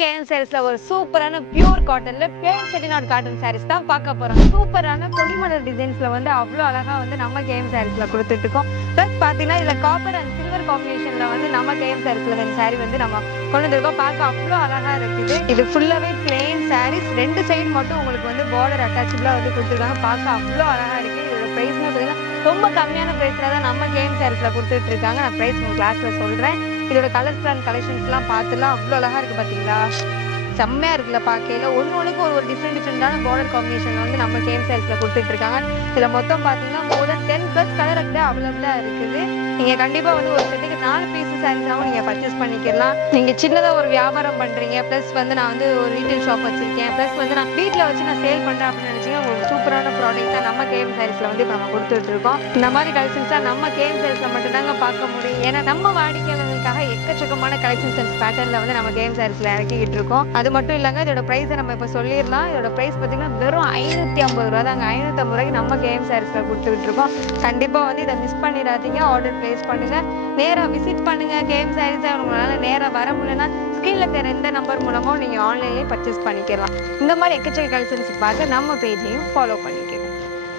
KM சாரீஸ்ல ஒரு சூப்பரான பியூர் காட்டன்ல பிளேன் செட்டிநாட் காட்டன் சாரீஸ் தான் பார்க்க போறோம். சூப்பரான கொடிமலர் டிசைன்ஸ்ல வந்து அவ்வளோ அழகா வந்து நம்ம கேஎம் சாரீஸ்ல கொடுத்துட்டு இருக்கோம். ப்ளஸ் பார்த்தீங்கன்னா இதுல காப்பர் அண்ட் சில்வர் காம்பினேஷன்ல வந்து நம்ம கேஎம் சாரீஸ்ல இந்த சாரீ வந்து நம்ம கொண்டு வந்திருக்கோம். பார்க்க அவ்வளோ அழகா இருக்குது. இது ஃபுல்லாவே பிளெயின் சாரீஸ், ரெண்டு சைடு மட்டும் உங்களுக்கு வந்து பார்டர் அட்டாச்சபிளா வந்து கொடுத்துருக்காங்க. பார்க்க அவ்வளோ அழகா இருக்கு. இதோட பிரைஸ்மே பார்த்தீங்கன்னா ரொம்ப கம்மியான பிரைஸ்ல தான் நம்ம கேஎம் சாரீஸ்ல கொடுத்துட்டு இருக்காங்க. நான் பிரைஸ் உங்க கிளாஸ்ல சொல்றேன். இதோட கலர்ஸ் அண்ட் கலெக்ஷன்ஸ்லாம் பார்த்துலாம் அவ்வளோ அழகா இருக்கு. பார்த்தீங்களா, செம்மையா இருக்குல்ல பார்க்கையில. ஒன்றுக்கு ஒரு டிஃப்ரெண்டான பார்டர் காம்பினேஷன்ல வந்து நம்ம கேஎம் சாரீஸ்ல கொடுத்துட்டு இருக்காங்க. இதுல மொத்தம் பார்த்தீங்கன்னா மோர் தென் 10+ கலர் அவைலபிளா இருக்குது. நீங்க கண்டிப்பா வந்து ஒரு செட்டுக்கு 4 பீஸ் சாரீஸாவும் நீங்க பர்ச்சேஸ் பண்ணிக்கலாம். நீங்க சின்னதா ஒரு வியாபாரம் பண்றீங்க, பிளஸ் வந்து நான் வந்து ஒரு ரீட்டைல் ஷாப் வச்சிருக்கேன், பிளஸ் வந்து நான் வீட்டில் வச்சு நான் சேல் பண்றேன் அப்படின்னு நினைச்சீங்கன்னா ஒரு சூப்பரான ப்ராடக்ட் தான் நம்ம கேஎம் சாரீஸ்ல வந்து இப்போ நம்ம கொடுத்துட்டு இருக்கோம். இந்த மாதிரி கலெக்ஷன்ஸ் தான் நம்ம கேஎம் சாரீஸ்ல மட்டும் தாங்க பார்க்க முடியும். ஏன்னா நம்ம வாடிக்கையாளர்களுக்காக எக்கச்சக்கமான கலெக்ஷன்ஸ் அண்ட் பேட்டர்ன்ல வந்து நம்ம கேஎம் சாரீஸ்ல இறக்கிட்டு இருக்கோம். அது மட்டும் இல்லைங்க, இதோட பிரைஸை நம்ம இப்போ சொல்லிடலாம். இதோட பிரைஸ் பார்த்தீங்கன்னா வெறும் 550 ரூபா தாங்க. 550 ரூபாய்க்கு நம்ம கேஎம் சாரீஸ்ல கொடுத்துட்டு இருக்கோம். கண்டிப்பா வந்து இதை மிஸ் பண்ணிடாதீங்க. ஆர்டர் பிளேஸ் பண்ணுங்க, நேரா விசிட் பண்ணுங்க. கேஎம் சாரீஸ் உங்களால நேரா வர முடியலன்னா ஸ்கிரீன்ல தெரிய எந்த நம்பர் மூலமோ நீங்க ஆன்லைன்லயே பர்ச்சேஸ் பண்ணிக்கலாம். இந்த மாதிரி எக்கச்சக்க கலெக்ஷன்ஸ் பார்க்க நம்ம பேஜையும் ஃபாலோ பண்ணிக்கலாம்.